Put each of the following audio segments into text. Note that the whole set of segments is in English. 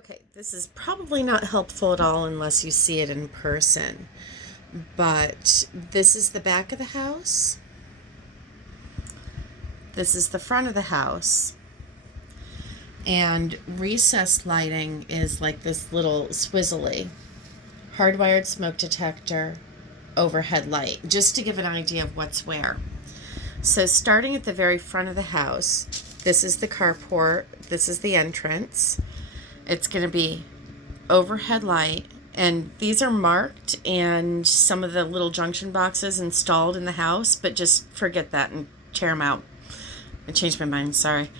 Okay, this is probably not helpful at all unless you see it in person, but this is the back of the house. This is the front of the house. And recessed lighting is like this little swizzly hardwired smoke detector overhead light, just to give an idea of what's where. So starting at the very front of the house, this is the carport, this is the entrance. It's going to be overhead light, and these are marked and some of the little junction boxes installed in the house, but just forget that and tear them out. I changed my mind, sorry.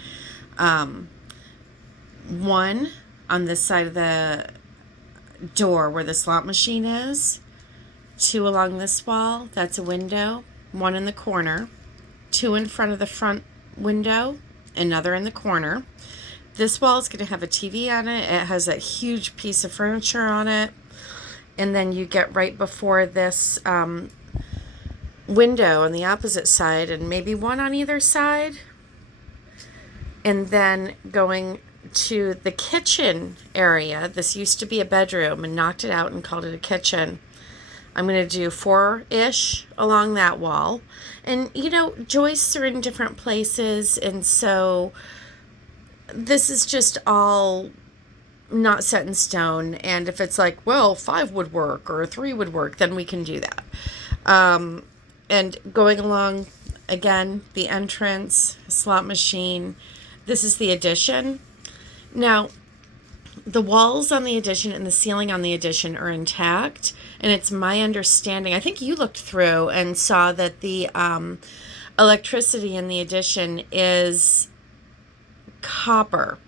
One on this side of the door where the slot machine is, two along this wall, that's a window, one in the corner, two in front of the front window, another in the corner. This wall is going to have a TV on it. It has a huge piece of furniture on it. And then you get right before this window on the opposite side, and maybe one on either side. And then going to the kitchen area. This used to be a bedroom and knocked it out and called it a kitchen. I'm going to do 4-ish along that wall. And, joists are in different places, and so this is just all not set in stone. And if it's like, well, 5 would work or 3 would work, then we can do that. And going along, again, the entrance, slot machine. This is the addition. Now, the walls on the addition and the ceiling on the addition are intact. And it's my understanding, I think you looked through and saw that the electricity in the addition is copper.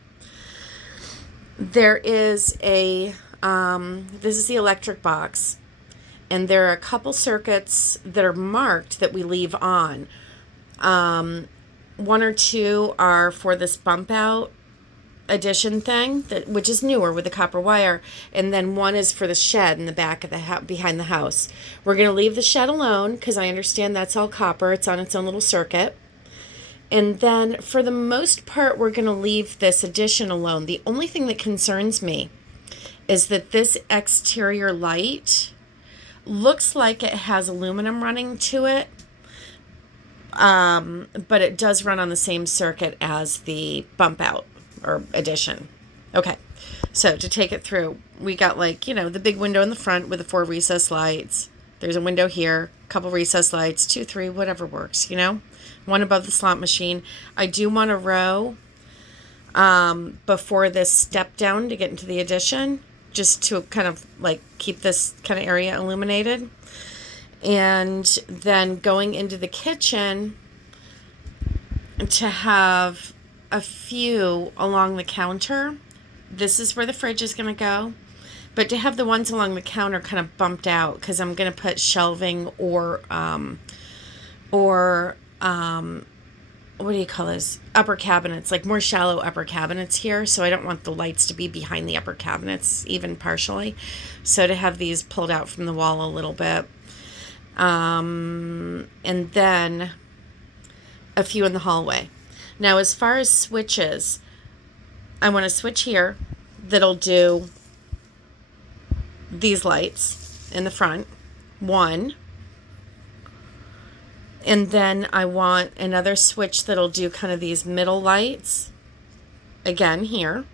There is this is the electric box, and there are a couple circuits that are marked that we leave on. 1 or 2 are for this bump out addition thing, which is newer with the copper wire, and then 1 is for the shed in the back of the behind the house. We're going to leave the shed alone because I understand that's all copper. It's on its own little circuit. And then for the most part, we're going to leave this addition alone. The only thing that concerns me is that this exterior light looks like it has aluminum running to it, but it does run on the same circuit as the bump out or addition. Okay, so to take it through, we got the big window in the front with the 4 recessed lights. There's a window here, a couple recessed lights, 2, 3, whatever works, 1 above the slot machine. I do want a row before this step down to get into the addition, just to kind of keep this kind of area illuminated. And then going into the kitchen to have a few along the counter. This is where the fridge is going to go. But to have the ones along the counter kind of bumped out, because I'm going to put shelving or what do you call this? Upper cabinets, like more shallow upper cabinets here. So I don't want the lights to be behind the upper cabinets, even partially. So to have these pulled out from the wall a little bit. And then a few in the hallway. Now, as far as switches, I want a switch here that'll do these lights in the front, 1. And then I want another switch that'll do kind of these middle lights, again here.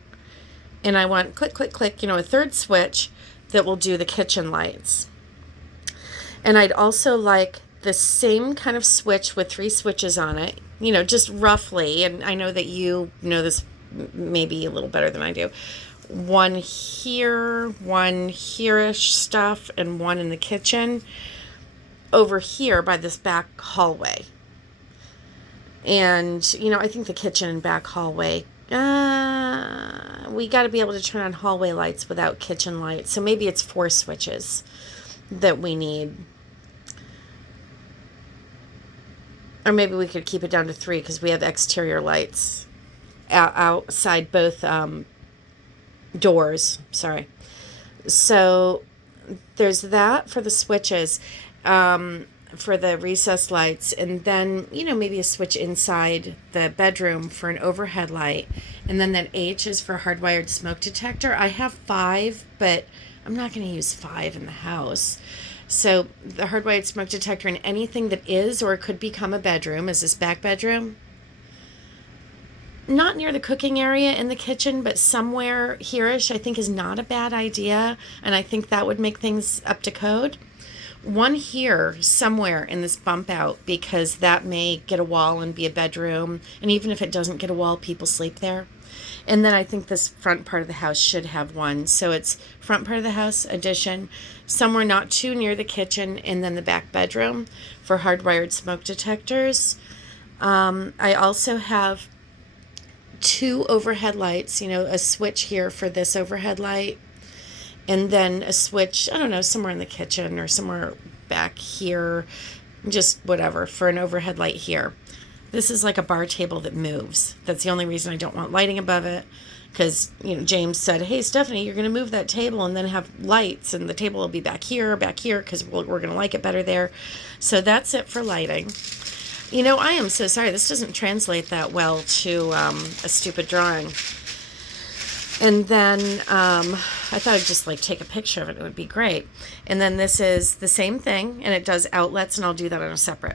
And I want click, click, click, a third switch that will do the kitchen lights. And I'd also like the same kind of switch with 3 switches on it, just roughly. And I know that you know this maybe a little better than I do. 1 here, 1 here-ish stuff, and 1 in the kitchen over here by this back hallway. And, I think the kitchen and back hallway, we got to be able to turn on hallway lights without kitchen lights. So maybe it's 4 switches that we need. Or maybe we could keep it down to 3 because we have exterior lights outside both doors. Sorry. So there's that for the switches. for the recessed lights, and then, maybe a switch inside the bedroom for an overhead light. And then that H is for hardwired smoke detector. I have 5, but I'm not going to use 5 in the house. So the hardwired smoke detector in anything that is or could become a bedroom is this back bedroom. Not near the cooking area in the kitchen, but somewhere here-ish, I think is not a bad idea. And I think that would make things up to code. One here somewhere in this bump out, because that may get a wall and be a bedroom. And even if it doesn't get a wall, people sleep there. And then I think this front part of the house should have one. So it's front part of the house, addition, somewhere not too near the kitchen, and then the back bedroom for hardwired smoke detectors. I also have 2 overhead lights, a switch here for this overhead light. And then a switch, I don't know, somewhere in the kitchen or somewhere back here, just whatever, for an overhead light here. This is like a bar table that moves. That's the only reason I don't want lighting above it. Because, James said, hey, Stephanie, you're going to move that table and then have lights, and the table will be back here, because we're going to like it better there. So that's it for lighting. I am so sorry. This doesn't translate that well to a stupid drawing. And then I thought I'd just take a picture of it. It would be great. And then this is the same thing, and it does outlets, and I'll do that on a separate